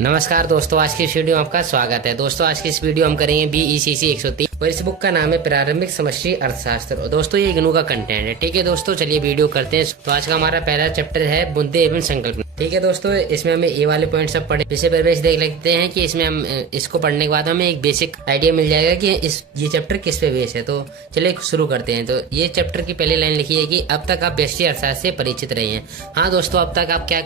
नमस्कार दोस्तों, आज की इस वीडियो में आपका स्वागत है। दोस्तों आज की इस वीडियो हम करेंगे BECC 103 और इस बुक का नाम है प्रारंभिक समष्टि अर्थशास्त्र। दोस्तों ये इग्नू का कंटेंट है। ठीक है दोस्तों, चलिए वीडियो करते हैं। तो आज का हमारा पहला चैप्टर है मुद्दे एवं संकल्पना। ठीक है दोस्तों, इसमें हमें ये वाले पॉइंट सब पढ़े विषय प्रवेश देख लेते हैं कि इसमें हम इसको पढ़ने के बाद हमें एक बेसिक आइडिया मिल जाएगा कि ये चैप्टर किस पे बेस है। तो चलिए शुरू करते हैं। तो ये चैप्टर की पहली लाइन लिखी है कि अब तक आप व्यष्टि अर्थशास्त्र से परिचित रहे हैं। हाँ दोस्तों, अब तक आप क्या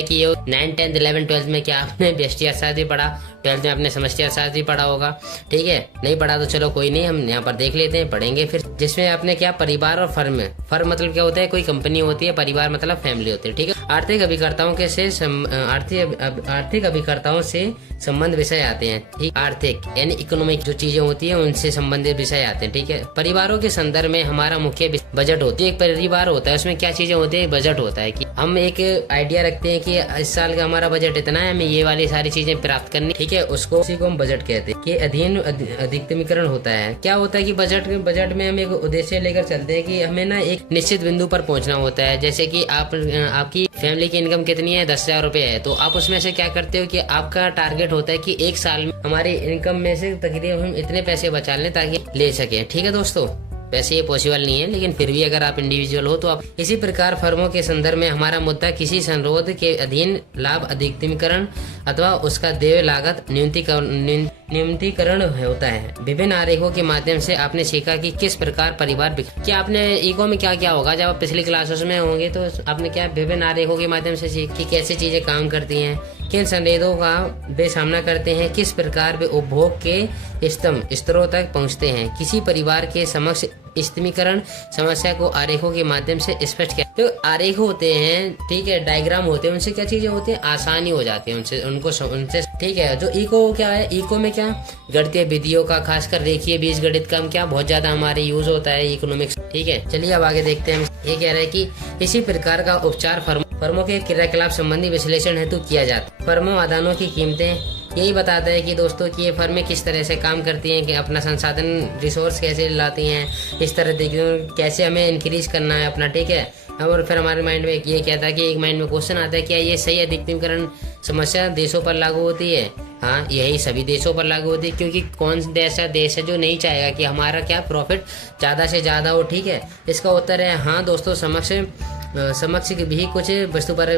किए हो 9, 10, 11, 12 में क्या आपने व्यष्टि अर्थशास्त्र पढ़ा, 12th में आपने समष्टि अर्थशास्त्र भी पढ़ा होगा। ठीक है, नहीं पढ़ा तो चलो कोई नहीं, हम यहाँ पर देख लेते हैं, पढ़ेंगे फिर। जिसमें आपने क्या परिवार और फर्म फर्म मतलब क्या होता है, कोई कंपनी होती है, परिवार मतलब फैमिली होती है। ठीक है, आर्थिक अभिकर्ताओं से संबंध विषय आते हैं। ठीक, आर्थिक यानी इकोनॉमिक जो चीजें होती है उनसे संबंधित विषय आते हैं। ठीक है, परिवारों के संदर्भ में हमारा मुख्य बजट होती है। एक परिवार होता है, उसमें क्या चीजें होती है, बजट होता है कि हम एक आइडिया रखते हैं कि इस साल का हमारा बजट इतना है, हमें ये वाली सारी चीजें प्राप्त करनी। ठीक है, उसको उसी को हम बजट कहते हैं। कि अधीन अधिकतमीकरण होता है। क्या होता है कि बजट में हम एक उद्देश्य लेकर चलते हैं कि हमें ना एक निश्चित बिंदु पर पहुंचना होता है। जैसे कि आपकी फैमिली की इनकम कितनी है, 10,000 रुपए है, तो आप उसमें से क्या करते हो कि आपका टारगेट होता है कि एक साल में हमारी इनकम में से तकरीबन हम इतने पैसे बचा लें ताकि ले सके। ठीक है दोस्तों, वैसे ये पॉसिबल नहीं है, लेकिन फिर भी अगर आप इंडिविजुअल हो तो आप इसी प्रकार फर्मों के संदर्भ में हमारा मुद्दा किसी संरोध के अधीन लाभ अधिकतमीकरण अथवा उसका देय लागत न्यूनतीकरण होता है। विभिन्न आरेखों के माध्यम से आपने सीखा कि किस प्रकार परिवार क्या आपने ईगो में क्या क्या होगा जब आप पिछली क्लासेस में होंगे, तो आपने क्या विभिन्न आरेखों के माध्यम से सीख कि कैसे चीजें काम करती हैं, किन संदेहों का वे सामना करते हैं, किस प्रकार वे उपभोग के स्तरों तक पहुंचते हैं। किसी परिवार के समक्ष स्थिरीकरण समस्या को आरेखों के माध्यम से स्पष्ट किया। तो आरेख होते हैं, ठीक है, डायग्राम होते हैं, उनसे क्या चीजें होती है, आसानी हो जाती है उनसे। ठीक है, जो इको क्या है, इको में क्या गणितीय विधियों का, खासकर रेखीय बीजगणित का क्या बहुत ज्यादा हमारे यूज होता है इकोनॉमिक्स। ठीक है, चलिए अब आगे देखते हैं। ये कह रहे हैं कि इसी प्रकार का उपचार फर्मों के क्रियाकलाप संबंधी विश्लेषण हेतु किया जाता है। फर्मों आदानों की कीमतें यही बताता है कि दोस्तों कि ये फर्में किस तरह से काम करती हैं, कि अपना संसाधन रिसोर्स कैसे लाती हैं, इस तरह कैसे हमें इंक्रीज करना है अपना। ठीक है, और फिर हमारे माइंड में ये कहता है कि एक माइंड में क्वेश्चन आता है, क्या ये सही अधिकतमीकरण समस्या देशों पर लागू होती है? हाँ, यही सभी देशों पर लागू होती है, क्योंकि कौन सा देश है जो नहीं चाहेगा कि हमारा क्या प्रॉफिट ज्यादा से ज्यादा हो। ठीक है, इसका उत्तर है हाँ दोस्तों, समक्ष भी कुछ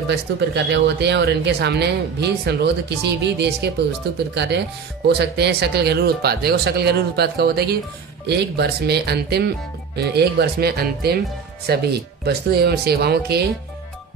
वस्तु प्रकार्य होते हैं और इनके सामने भी संरोध किसी भी देश के वस्तु प्रकार्य हो सकते हैं। सकल घरेलू उत्पाद, देखो सकल घरेलू उत्पाद का होता है कि एक वर्ष में अंतिम सभी वस्तु एवं सेवाओं के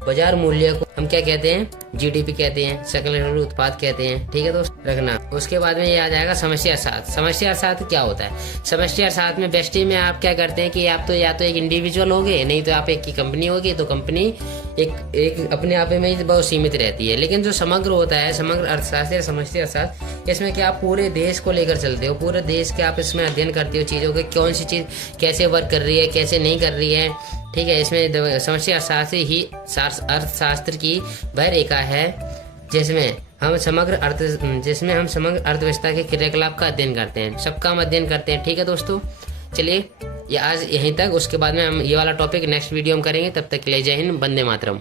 बाजार मूल्य को हम क्या कहते हैं, GDP कहते हैं, सकल घरेलू उत्पाद कहते हैं। ठीक है दोस्त, रखना। उसके बाद में ये आ जाएगा समष्टि अर्थशास्त्र। समष्टि अर्थशास्त्र क्या होता है? समष्टि अर्थशास्त्र में व्यष्टि में आप क्या करते हैं कि आप तो या तो एक इंडिविजुअल होगे, नहीं तो आप एक की कंपनी होगी, तो कंपनी एक अपने आप में ही बहुत सीमित रहती है। लेकिन जो समग्र होता है, समग्र अर्थशास्त्र या समष्टि अर्थशास्त्र, इसमें क्या आप पूरे देश को लेकर चलते हो, पूरे देश के आप इसमें अध्ययन करते हो चीजों के, कौन सी चीज कैसे वर्क कर रही है, कैसे नहीं कर रही है। ठीक है, इसमें समष्टि अर्थशास्त्र की वह रेखा है जिसमें हम समग्र अर्थव्यवस्था के क्रियाकलाप का अध्ययन करते हैं, सबका हम अध्ययन करते हैं। ठीक है दोस्तों, चलिए ये आज यहीं तक। उसके बाद में हम ये वाला टॉपिक नेक्स्ट वीडियो में करेंगे। तब तक के लिए जय हिंद, वंदे मातरम।